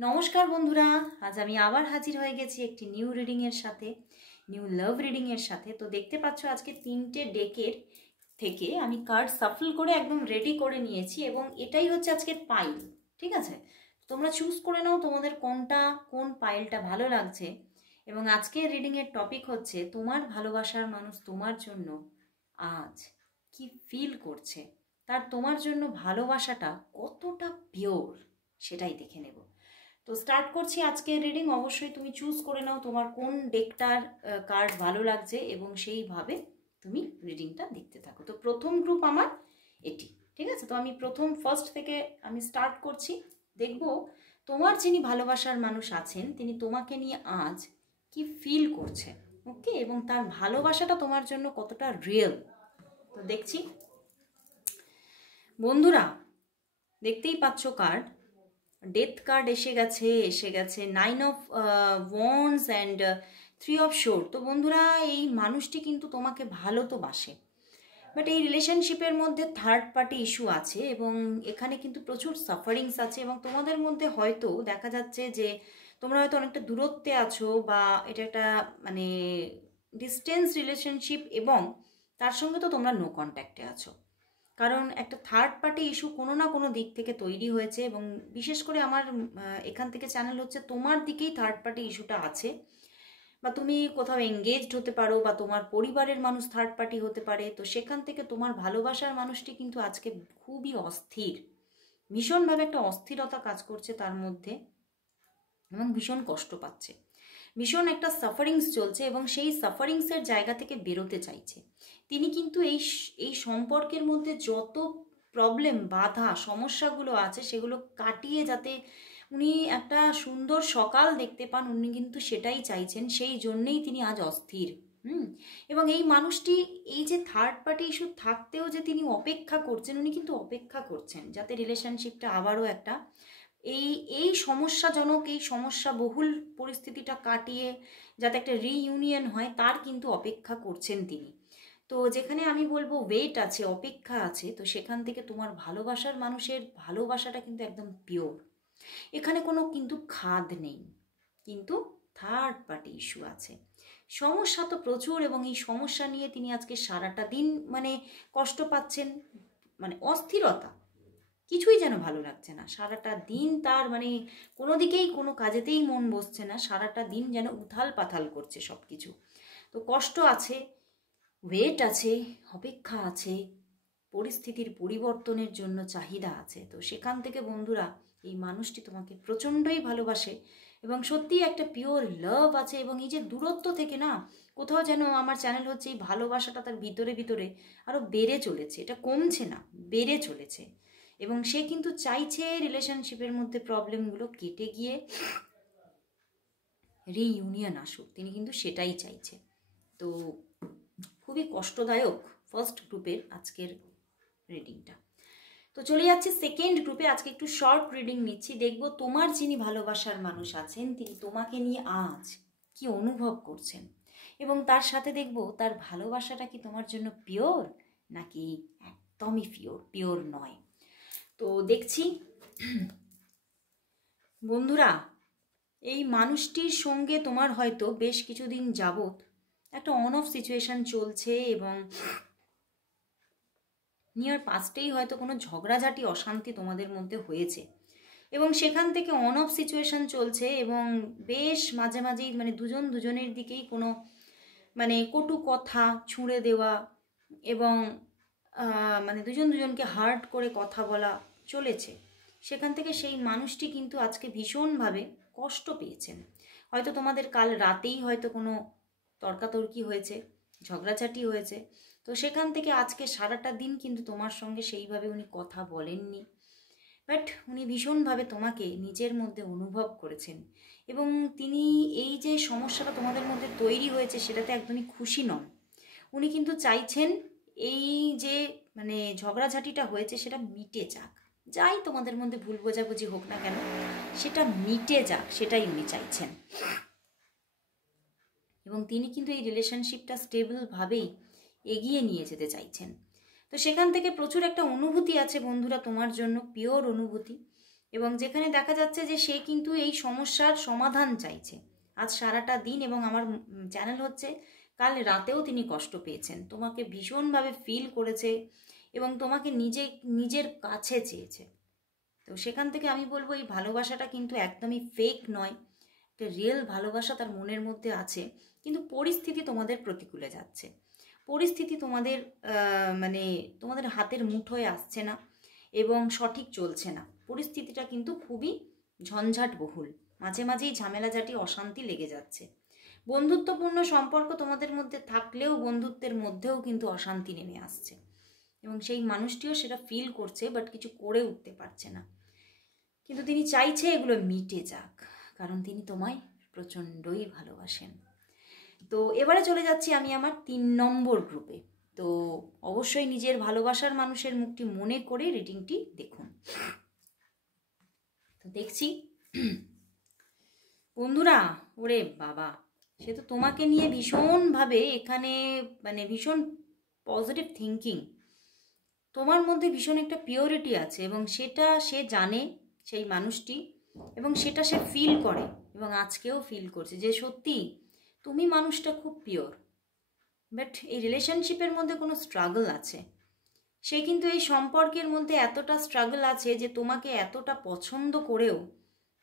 নমস্কার বন্ধুরা, আজ আমি আবার হাজির হয়ে গেছি একটি নিউ রিডিং এর সাথে, নিউ লাভ রিডিং এর সাথে। তো দেখতে পাচ্ছ আজকে তিনটে ডেকের থেকে আমি কার্ড সাফল করে একদম রেডি করে নিয়েছি এবং এটাই হচ্ছে আজকের পাইল। ঠিক আছে, তোমরা চুজ করে নাও তোমাদের কোন পাইলটা ভালো লাগছে। এবং আজকের রিডিং এর টপিক হচ্ছে তোমার ভালোবাসার মানুষ তোমার জন্য আজ কি ফিল করছে, তার তোমার জন্য ভালোবাসাটা কতটা পিওর সেটাই দেখে নেব। তো স্টার্ট করছি আজকের রিডিং। অবশ্যই তুমি চুজ করে নাও তোমার কোন ডেকটার কার্ড ভালো লাগছে এবং সেইভাবে তুমি রিডিংটা দেখতে থাকো। তো প্রথম গ্রুপ আমার এটি, ঠিক আছে। তো আমি ফার্স্ট থেকে আমি স্টার্ট করছি। দেখব তোমার যিনি ভালোবাসার মানুষ আছেন তিনি তোমাকে নিয়ে আজ কি ফিল করছে, ওকে, এবং তার ভালোবাসাটা তোমার জন্য কতটা রিয়েল। তো দেখছি বন্ধুরা, দেখতেই পাচ্ছ কার্ড, ডেথ কার্ড এসে গেছে 9 অফ ওয়ান্ডস অ্যান্ড 3 অফ শোর্ড। তো বন্ধুরা, এই মানুষটি কিন্তু তোমাকে ভালো তো বাসে, বাট এই রিলেশনশিপের মধ্যে থার্ড পার্টি ইস্যু আছে এবং এখানে কিন্তু প্রচুর সাফারিংস আছে এবং তোমাদের মধ্যে হয়তো দেখা যাচ্ছে যে তোমরা হয়তো অনেকটা দূরত্বে আছো বা এটা একটা মানে ডিস্টেন্স রিলেশনশিপ এবং তার সঙ্গে তো তোমরা নো কন্ট্যাক্টে আছো, কারণ একটা থার্ড পার্টি ইস্যু কোনো না কোনো দিক থেকে তৈরি হয়েছে এবং বিশেষ করে আমার এখান থেকে চ্যানেল হচ্ছে তোমার দিকেই থার্ড পার্টি ইস্যুটা আছে, বা তুমি কোথাও এঙ্গেজড হতে পারো বা তোমার পরিবারের মানুষ থার্ড পার্টি হতে পারে। তো সেখান থেকে তোমার ভালোবাসার মানুষটি কিন্তু আজকে খুবই অস্থির, ভীষণভাবে একটা অস্থিরতা কাজ করছে তার মধ্যে এবং ভীষণ কষ্ট পাচ্ছে, ভীষণ একটা সাফারিংস চলছে এবং সেই সাফারিংসের জায়গা থেকে বেরোতে চাইছে। তিনি কিন্তু এই সম্পর্কের মধ্যে যত প্রবলেম, বাধা, সমস্যাগুলো আছে সেগুলো কাটিয়ে যাতে উনি একটা সুন্দর সকাল দেখতে পান, উনি কিন্তু সেটাই চাইছেন, সেই জন্যেই তিনি আজ অস্থির। এবং এই মানুষটি এই যে থার্ড পার্টি ইস্যু থাকতেও যে তিনি অপেক্ষা করছেন, উনি কিন্তু অপেক্ষা করছেন যাতে রিলেশনশিপটা আবারও একটা এই সমস্যাজনক, এই সমস্যা বহুল পরিস্থিতিটা কাটিয়ে যাতে একটা রিইউনিয়ন হয়, তার কিন্তু অপেক্ষা করছেন তিনি। তো যেখানে আমি বলবো ওয়েট আছে, অপেক্ষা আছে, তো সেখান থেকে তোমার ভালোবাসার মানুষের ভালোবাসাটা কিন্তু একদম পিওর, এখানে কোনো কিন্তু খাদ নেই, কিন্তু থার্ড পার্টি ইস্যু আছে, সমস্যা তো প্রচুর এবং এই সমস্যা নিয়ে তিনি আজকে সারাটা দিন মানে কষ্ট পাচ্ছেন, মানে অস্থিরতা, কিছুই যেন ভালো লাগছে না সারাটা দিন, তার মানে কোনো দিকেই কোনো কাজেতেই মন বসছে না, সারাটা দিন যেন উথাল পাথাল করছে সব কিছু। তো কষ্ট আছে, ওয়েট আছে, অপেক্ষা আছে, পরিস্থিতির পরিবর্তনের জন্য চাহিদা আছে। তো সেখান থেকে বন্ধুরা, এই মানুষটি তোমাকে প্রচণ্ডই ভালোবাসে এবং সত্যিই একটা পিওর লাভ আছে এবং এই যে দূরত্ব থেকে না কোথাও যেন আমার চ্যানেল হচ্ছে এই ভালোবাসাটা তার ভিতরে ভিতরে আরও বেড়ে চলেছে, এটা কমছে না, বেড়ে চলেছে এবং সে কিন্তু চাইছে রিলেশনশিপের মধ্যে প্রবলেমগুলো কেটে গিয়ে রিইউনিয়ন আসুক, তিনি কিন্তু সেটাই চাইছে। তো খুবই কষ্টদায়ক ফার্স্ট গ্রুপের আজকের রিডিংটা। তো চলে যাচ্ছি সেকেন্ড গ্রুপে। আজকে একটু শর্ট রিডিং নিচ্ছি, দেখবো তোমার যিনি ভালোবাসার মানুষ আছেন তিনি তোমাকে নিয়ে আজ কি অনুভব করছেন এবং তার সাথে দেখবো তার ভালোবাসাটা কি তোমার জন্য পিওর নাকি একদমই পিওর নয়। তো দেখছি বন্ধুরা, এই মানুষটির সঙ্গে তোমার হয়তো বেশ কিছুদিন যাবত একটা অন অফ সিচুয়েশন চলছে এবং নিয়ার পাস্টেই হয়তো কোনো ঝগড়াঝাটি, অশান্তি তোমাদের মধ্যে হয়েছে এবং সেখান থেকে অন অফ সিচুয়েশন চলছে এবং বেশ মাঝে মাঝেই মানে দুজনের দিকেই কোনো মানে কটু কথা ছুঁড়ে দেওয়া এবং মানে দুজনকে হার্ট করে কথা বলা চলেছে। সেখান থেকে সেই মানুষটি কিন্তু আজকে ভীষণভাবে কষ্ট পেয়েছেন, হয়তো তোমাদের কাল রাতেই হয়তো কোনো তর্কাতর্কি হয়েছে, ঝগড়াঝাটি হয়েছে। তো সেখান থেকে আজকে সারাটা দিন কিন্তু তোমার সঙ্গে সেইভাবে উনি কথা বলেননি, বাট উনি ভীষণভাবে তোমাকে নিজের মধ্যে অনুভব করেছেন এবং তিনি এই যে সমস্যাটা তোমাদের মধ্যে তৈরি হয়েছে সেটাতে একদমই খুশি নন। উনি কিন্তু চাইছেন এই যে মানে ঝগড়াঝাটিটা হয়েছে সেটা মিটে যাক, যাই তোমাদের মধ্যে ভুল বোঝাবুঝি হোক না কেন সেটা মিটে যাক, সেটাই উনি চাইছেন এবং তিনি কিন্তু এই রিলেশনশিপটা স্টেবলভাবেই এগিয়ে নিয়ে যেতে চাইছেন। তো সেখান থেকে প্রচুর একটা অনুভূতি আছে বন্ধুরা তোমার জন্য, পিওর অনুভূতি এবং যেখানে দেখা যাচ্ছে যে সে কিন্তু এই সমস্যার সমাধান চাইছে আজ সারাটা দিন, এবং আমার চ্যানেল হচ্ছে কাল রাতেও তিনি কষ্ট পেয়েছেন, তোমাকে ভীষণভাবে ফিল করেছে এবং তোমাকে নিজের কাছে চেয়েছে। তো সেখান থেকে আমি বলবো এই ভালোবাসাটা কিন্তু একদমই ফেক নয়, একটা রিয়েল ভালোবাসা তার মনের মধ্যে আছে। কিন্তু পরিস্থিতি তোমাদের প্রতিকূলে যাচ্ছে, পরিস্থিতি তোমাদের মানে তোমাদের হাতের মুঠোয় আসছে না এবং সঠিক চলছে না, পরিস্থিতিটা কিন্তু খুবই ঝঞ্ঝাটবহুল, মাঝে মাঝেই ঝামেলাঝাটি অশান্তি লেগে যাচ্ছে। বন্ধুত্বপূর্ণ সম্পর্ক তোমাদের মধ্যে থাকলেও বন্ধুত্বের মধ্যেও কিন্তু অশান্তি নেমে আসছে এবং সেই মানুষটিও সেটা ফিল করছে, বাট কিছু করে উঠতে পারছে না। কিন্তু তিনি চাইছে এগুলো মিটে যাক, কারণ তিনি তোমায় প্রচণ্ডই ভালোবাসেন। তো এবারে চলে যাচ্ছি আমি আমার 3 নম্বর গ্রুপে। তো অবশ্যই নিজের ভালোবাসার মানুষের মুখটি মনে করে রিডিংটি দেখুন। তো দেখছি বন্ধুরা, ওরে বাবা, সে তো তোমাকে নিয়ে ভীষণভাবে এখানে মানে ভীষণ পজিটিভ থিঙ্কিং, তোমার মধ্যে ভীষণ একটা পিওরিটি আছে এবং সেটা সে জানে সেই মানুষটি, এবং সেটা সে ফিল করে এবং আজকেও ফিল করছে যে সত্যি তুমি মানুষটা খুব পিওর। বাট এই রিলেশনশিপের মধ্যে কোনো স্ট্রাগল আছে, সে কিন্তু এই সম্পর্কের মধ্যে এতটা স্ট্রাগল আছে যে তোমাকে এতটা পছন্দ করেও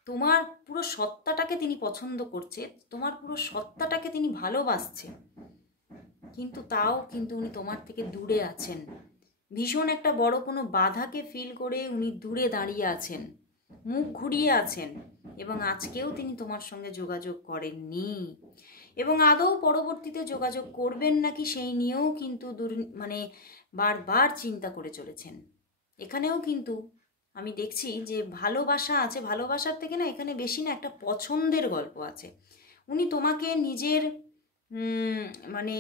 তোমার পুরো সত্তাটাকে তিনি পছন্দ করছে, তোমার পুরো সত্তাটাকে তিনি ভালোবাসছে, কিন্তু তাও কিন্তু উনি তোমার থেকে দূরে আছেন। ভীষণ একটা বড় কোনো বাধাকে ফিল করে উনি দূরে দাঁড়িয়ে আছেন, মুখ ঘুরিয়ে আছেন, এবং আজকেও তিনি তোমার সঙ্গে যোগাযোগ করেননি এবং আদৌ পরবর্তীতে যোগাযোগ করবেন নাকি সেই নিয়েও কিন্তু মানে বারবার চিন্তা করে চলেছেন। এখানেও কিন্তু আমি দেখছি যে ভালোবাসা আছে, ভালোবাসার থেকে না এখানে বেশি না একটা পছন্দের গল্প আছে। উনি তোমাকে নিজের মানে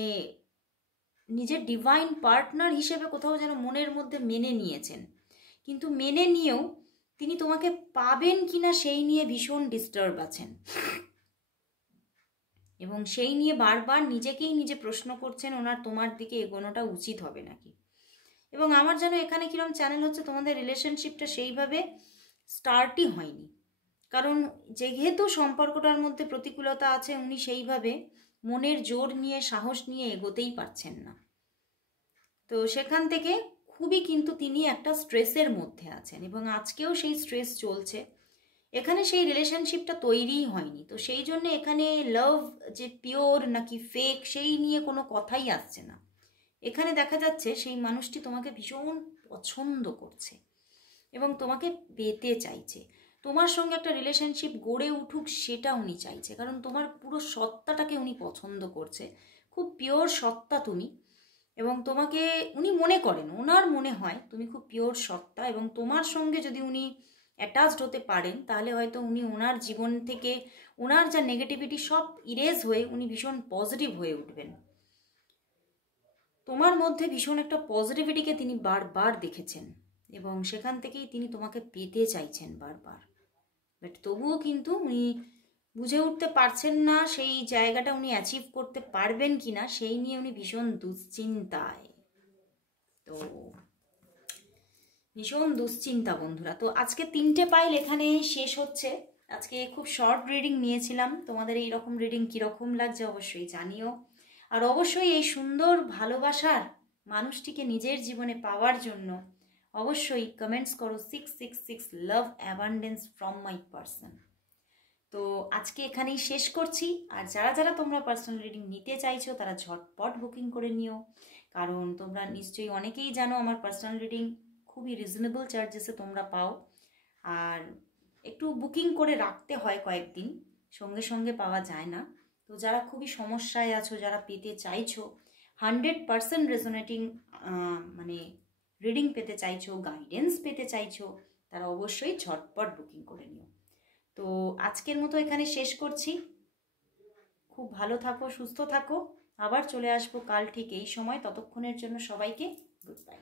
নিজের ডিভাইন পার্টনার হিসেবে কোথাও যেন মনের মধ্যে মেনে নিয়েছেন, কিন্তু মেনে নিয়েও তিনি তোমাকে পাবেন কিনা সেই নিয়ে ভীষণ ডিস্টার্ব আছেন এবং সেই নিয়ে বারবার নিজেকেই নিজে প্রশ্ন করছেন ওনার তোমার দিকে এগোনোটা উচিত হবে নাকি। এবং আমার যেন এখানে কিরম চ্যানেল হচ্ছে তোমাদের রিলেশনশিপটা সেইভাবে স্টার্টই হয়নি, কারণ যেহেতু সম্পর্কটার মধ্যে প্রতিকূলতা আছে উনি সেইভাবে মনের জোর নিয়ে সাহস নিয়ে এগোতেই পারছেন না। তো সেখান থেকে খুবই কিন্তু তিনি একটা স্ট্রেসের মধ্যে আছেন এবং আজকেও সেই স্ট্রেস চলছে, এখানে সেই রিলেশনশিপটা তৈরিই হয়নি। তো সেই জন্য এখানে লাভ যে পিওর নাকি ফেক সেই নিয়ে কোনো কথাই আসছে না। এখানে দেখা যাচ্ছে সেই মানুষটি তোমাকে ভীষণ পছন্দ করছে এবং তোমাকে পেতে চাইছে, তোমার সঙ্গে একটা রিলেশনশিপ গড়ে উঠুক সেটা উনি চাইছে, কারণ তোমার পুরো সত্তাটাকে উনি পছন্দ করছে, খুব পিওর সত্তা তুমি, এবং তোমাকে উনি মনে করেন, ওনার মনে হয় তুমি খুব পিওর সত্তা, এবং তোমার সঙ্গে যদি উনি অ্যাটাচড হতে পারেন তাহলে হয়তো উনি ওনার জীবন থেকে ওনার যা নেগেটিভিটি সব ইরেজ হয়ে উনি ভীষণ পজিটিভ হয়ে উঠবেন। তোমার মধ্যে ভীষণ একটা পজিটিভিটিকে তিনি বারবার দেখেছেন এবং সেখান থেকেই তিনি তোমাকে পেতে চাইছেন বারবার, বাট তবুও কিন্তু উনি বুঝে উঠতে পারছেন না সেই জায়গাটা উনি অ্যাচিভ করতে পারবেন কিনা, সেই নিয়ে উনি ভীষণ দুশ্চিন্তায়। তো ভীষণ দুশ্চিন্তা বন্ধুরা। তো আজকে 3টে পাইল এখানে শেষ হচ্ছে। আজকে খুব শর্ট রিডিং নিয়েছিলাম, তোমাদের এই রকম রিডিং কীরকম লাগছে অবশ্যই জানিও, আর অবশ্যই এই সুন্দর ভালোবাসার মানুষটিকে নিজের জীবনে পাওয়ার জন্য অবশ্যই কমেন্টস করো 666 লাভ অ্যাবান্ডেন্স ফ্রম মাই পার্সন। তো আজকে এখানেই শেষ করছি, আর যারা যারা তোমরা পার্সোনাল রিডিং নিতে চাইছো তারা ঝটপট বুকিং করে নিও, কারণ তোমরা নিশ্চয়ই অনেকেই জানো আমার পার্সোনাল রিডিং খুবই রিজনেবল চার্জেসে তোমরা পাও, আর একটু বুকিং করে রাখতে হয় কয়েকদিন, সঙ্গে সঙ্গে পাওয়া যায় না। তো যারা খুবই সমস্যায় আছো, যারা পেতে চাইছো 100% রেজোনেটিং মানে রিডিং পেতে চাইছো, গাইডেন্স পেতে চাইছো, তারা অবশ্যই ঝটপট বুকিং করে নিও। তো আজকের মতো এখানে শেষ করছি, খুব ভালো থাকো, সুস্থ থাকো, আবার চলে আসবো কাল ঠিক এই সময়, ততক্ষণের জন্য সবাইকে গুড বাই।